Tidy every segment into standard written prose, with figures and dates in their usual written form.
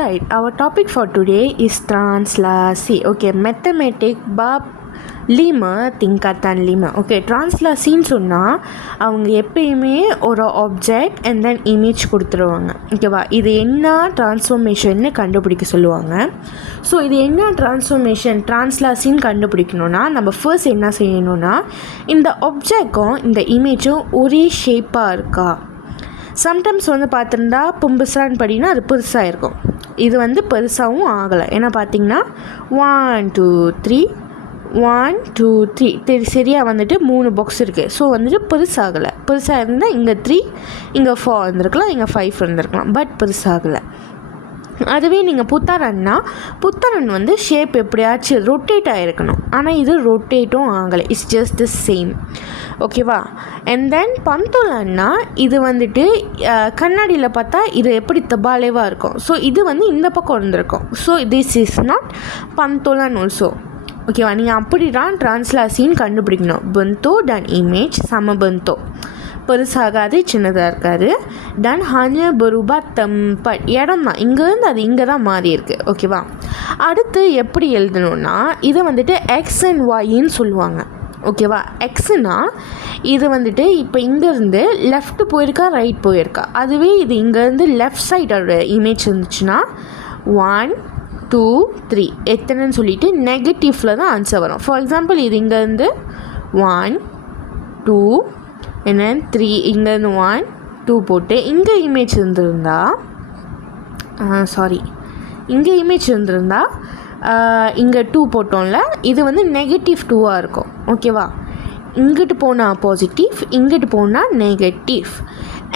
Alright, our topic for today is translasi. Okay, mathematic bab 5 tingkatan 5. Okay, translasiன்னு சொன்னால் அவங்க எப்பயுமே ஒரு ஆப்ஜெக்ட் அண்ட் தென் இமேஜ் கொடுத்துருவாங்க. ஓகேவா, இது என்ன ட்ரான்ஸ்ஃபர்மேஷன்னு கண்டுபிடிக்க சொல்லுவாங்க. ஸோ இது என்ன ட்ரான்ஸ்லாசின்னு கண்டுபிடிக்கணுன்னா நம்ம ஃபர்ஸ்ட் என்ன செய்யணும்னா இந்த ஆப்ஜெக்டும் இந்த இமேஜும் ஒரே ஷேப்பாக இருக்கா. சம்டைம்ஸ் பார்த்துருந்தா பும்புசான்னு படினா அது பெருசாக இருக்கும். இது பெருசாகவும் ஆகலை. ஏன்னா பார்த்தீங்கன்னா 1 2 3 1 2 3 சரியாக 3 பாக்ஸ் இருக்குது. ஸோ பெருசாகலை. பெருசாக இருந்தால் இங்கே 3 இங்கே 4 இருந்திருக்கலாம், இங்கே 5 இருந்திருக்கலாம். பட் பெருசாகலை. அதுவே நீங்கள் புத்தரன் ஷேப் எப்படியாச்சும் ரொட்டேட் ஆகிருக்கணும். ஆனால் இது ரொட்டேட்டும் ஆகலை. It's just the same. ஓகேவா. அண்ட் தென் பந்தோலன்னா இது கண்ணாடியில் பார்த்தா இது எப்படி தபாலேவாக இருக்கும். ஸோ இது இந்த பக்கம் இருந்திருக்கும். ஸோ திஸ் இஸ் நாட் பந்தோலன் ஆல்சோ. ஓகேவா, நீங்கள் அப்படி தான் ட்ரான்ஸ்லாசின்னு கண்டுபிடிக்கணும். பந்தோ டன் இமேஜ் சம பந்தோ, பெருசாகாது சின்னதாக இருக்காது. டன் ஹான பருபா தம்பட், இடம் தான் இங்கேருந்து அது இங்கே தான் மாறி இருக்குது. ஓகேவா. அடுத்து எப்படி எழுதணுன்னா இது எக்ஸ் அண்ட் ஒய்ன்னு சொல்லுவாங்க. ஓகேவா. எக்ஸுனா இது இப்போ இங்கேருந்து லெஃப்ட் போயிருக்கா ரைட் போயிருக்கா. அதுவே இது இங்கேருந்து லெஃப்ட் சைடோட இமேஜ் இருந்துச்சுன்னா 1 2 3 எத்தனைன்னு சொல்லிட்டு நெகட்டிவில் தான் ஆன்சர் வரும். ஃபார் எக்ஸாம்பிள் இது இங்கேருந்து 1 2 and then 3 இங்கேருந்து 1 2 போட்டு இங்கே இமேஜ் இருந்திருந்தா இங்கே இமேஜ் இருந்திருந்தா இங்கே 2 போட்டோம்ல, இது நெகட்டிவ் 2ஆக இருக்கும். ஓகேவா. இங்கிட்டு போனால் பாசிட்டிவ், இங்கிட்டு போனால் நெகட்டிவ்.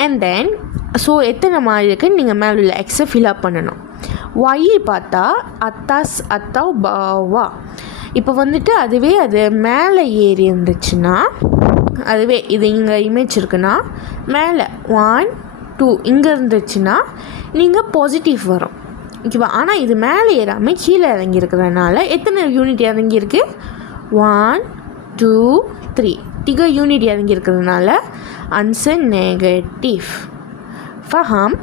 அண்ட் தென் ஸோ எத்தனை மாதிரி இருக்குன்னு நீங்கள் மேலே உள்ள எக்ஸை ஃபில்அப் பண்ணணும். ஒய் பார்த்தா அத்தாஸ் அத்தாவ் பாவா. இப்போ அதுவே அது மேலே ஏறி இருந்துச்சுன்னா, அதுவே இது இங்கே இமேஜ் இருக்குன்னா மேலே 1 2 இங்கே இருந்துச்சுன்னா நீங்கள் பாசிட்டிவ் வரும். ஓகேவா. ஆனால் இது மேலே ஏறாமல் கீழே இறங்கியிருக்கிறதுனால எத்தனை யூனிட் இறங்கியிருக்கு 1 2 3 3 யூனிட் இறங்கியிருக்கிறதுனால ஆன்சர் நெகட்டிவ். ஃபஹாம்.